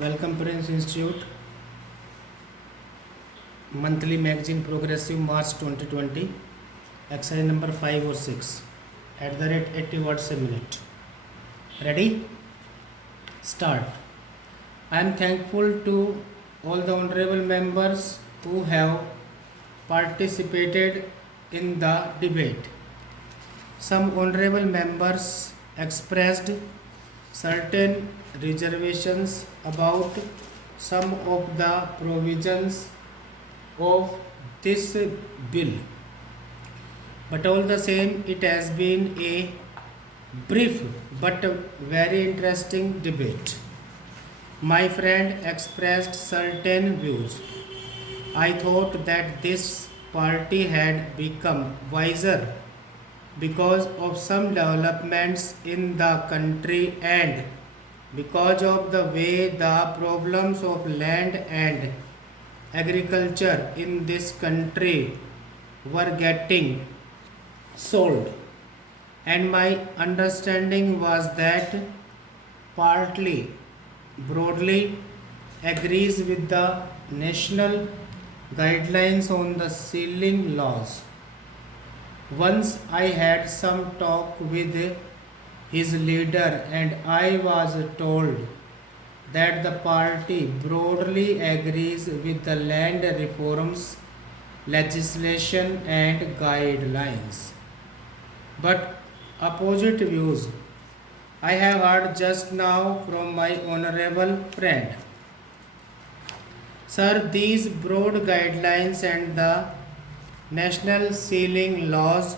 Welcome Prince Institute monthly magazine progressive March 2020 exercise number 5 or 6 at the rate 80 words a minute. Ready? Start. I am thankful to all the honorable members who have participated in the debate. Some honorable members expressed certain reservations about some of the provisions of this bill, but all the same it has been a brief but very interesting debate. My friend expressed certain views. I thought that this party had become wiser because of some developments in the country and because of the way the problems of land and agriculture in this country were getting solved. And my understanding was that partly broadly agrees with the national guidelines on the sealing laws. Once I had some talk with his leader and I was told that the party broadly agrees with the land reforms legislation and guidelines. But opposite views I have heard just now from my honorable friend. Sir, these broad guidelines and the national sealing laws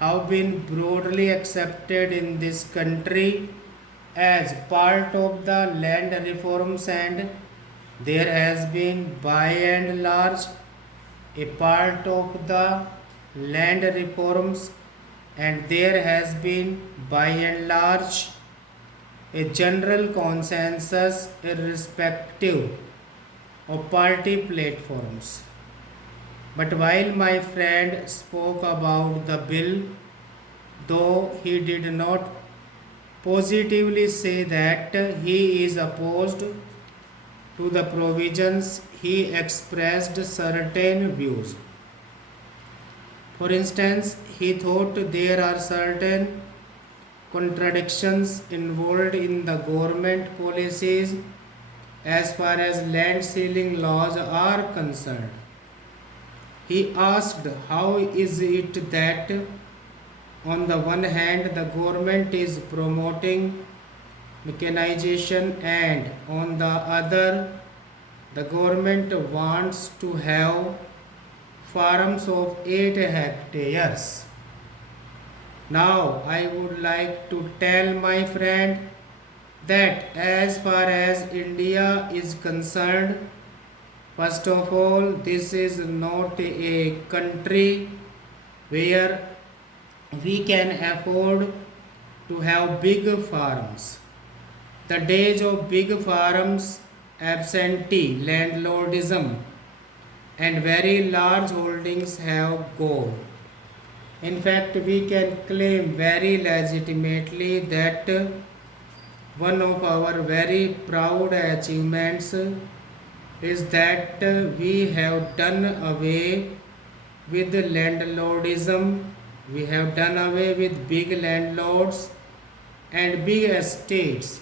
have been broadly accepted in this country as part of the land reforms, and there has been by and large a part of the land reforms, and there has been by and large a general consensus irrespective of party platforms. But while my friend spoke about the bill, though he did not positively say that he is opposed to the provisions, he expressed certain views. For instance, he thought there are certain contradictions involved in the government policies as far as land sealing laws are concerned. He asked how is it that on the one hand the government is promoting mechanization and on the other the government wants to have farms of 8 hectares. Now I would like to tell my friend that as far as India is concerned, first of all, this is not a country where we can afford to have big farms. The days of big farms, absentee landlordism, and very large holdings have gone. In fact, we can claim very legitimately that one of our very proud achievements is that we have done away with landlordism, we have done away with big landlords and big estates.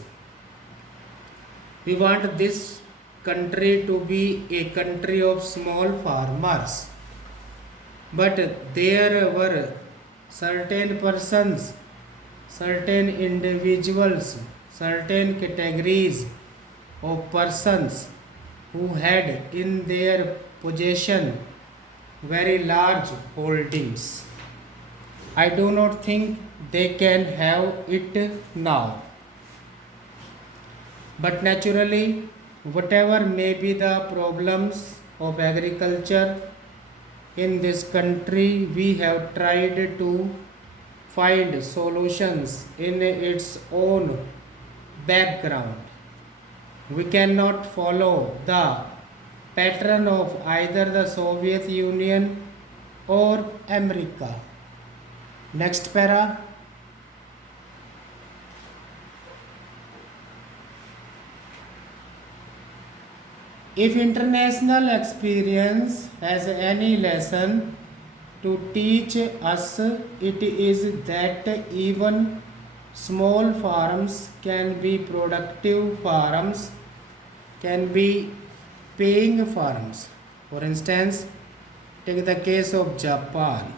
We want this country to be a country of small farmers. But there were certain persons, certain individuals, certain categories of persons who had in their possession very large holdings. I do not think they can have it now. But naturally, whatever may be the problems of agriculture in this country, we have tried to find solutions in its own background. We cannot follow the pattern of either the Soviet Union or America. Next para. If international experience has any lesson to teach us, it is that even small farms can be productive farms, can be paying farms. For instance, take the case of Japan.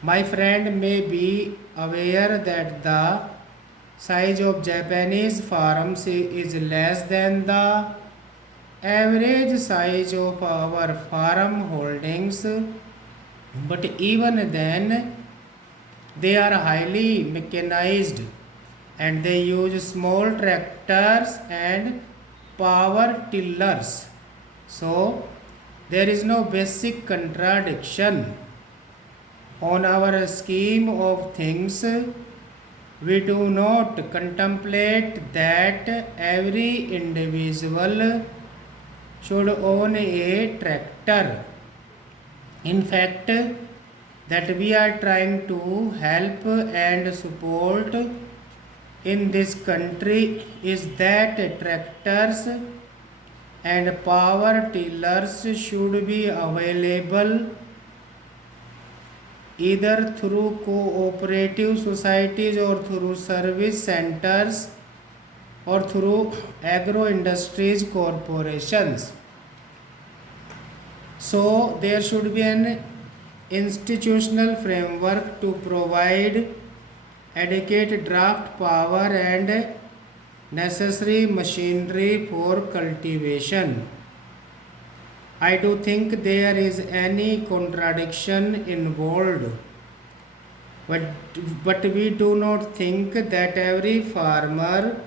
My friend may be aware that the size of Japanese farms is less than the average size of our farm holdings, but even then, they are highly mechanized and they use small tractors and power tillers. So, there is no basic contradiction. On our scheme of things, we do not contemplate that every individual should own a tractor. In fact, that we are trying to help and support in this country is that tractors and power tillers should be available either through cooperative societies or through service centers or through agro industries corporations. So there should be an institutional framework to provide adequate draft power and necessary machinery for cultivation. I do think there is any contradiction involved, but we do not think that every farmer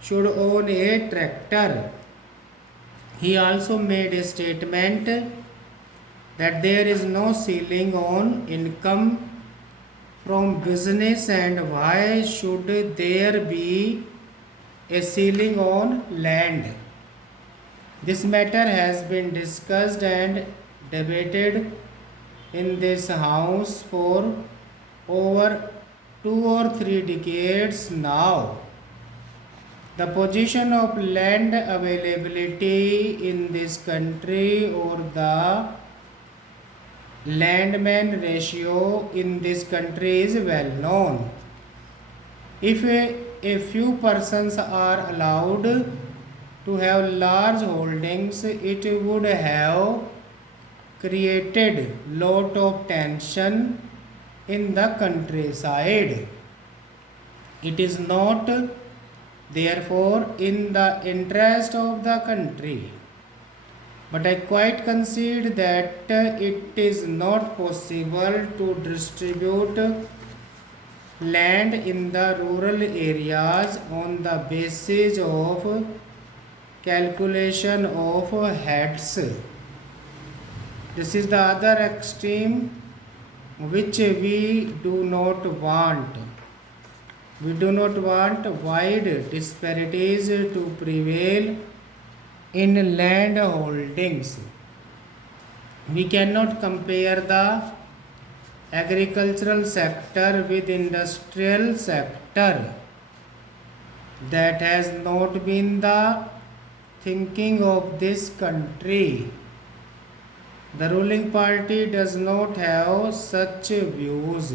should own a tractor. He also made a statement that there is no ceiling on income from business, and why should there be a ceiling on land? This matter has been discussed and debated in this house for over 2 or 3 decades now. The position of land availability in this country or the landman ratio in this country is well known. If a few persons are allowed to have large holdings, it would have created lot of tension in the countryside. It is not therefore in the interest of the country. But I quite concede that it is not possible to distribute land in the rural areas on the basis of calculation of heads. This is the other extreme which we do not want. We do not want wide disparities to prevail in land holdings. We cannot compare the agricultural sector with industrial sector. That has not been the thinking of this country. The ruling party does not have such views.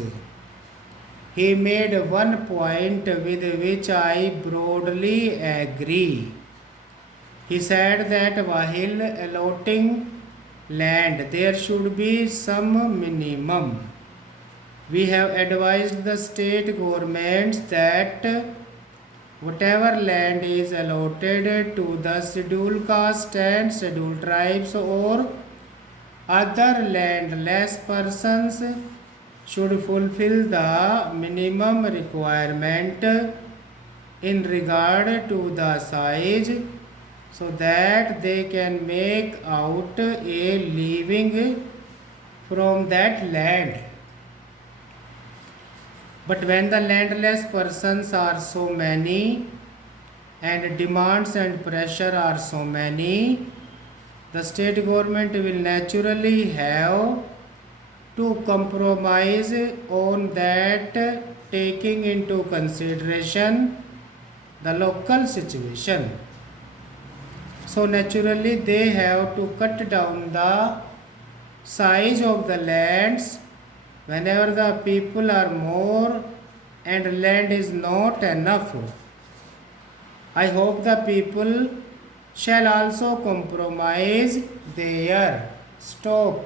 He made one point with which I broadly agree. He said that while allotting land, there should be some minimum. We have advised the state governments that whatever land is allotted to the scheduled caste and scheduled tribes or other landless persons should fulfill the minimum requirement in regard to the size so that they can make out a living from that land. But when the landless persons are so many and demands and pressure are so many, the state government will naturally have to compromise on that, taking into consideration the local situation. So naturally they have to cut down the size of the lands whenever the people are more and land is not enough. I hope the people shall also compromise there. Stop.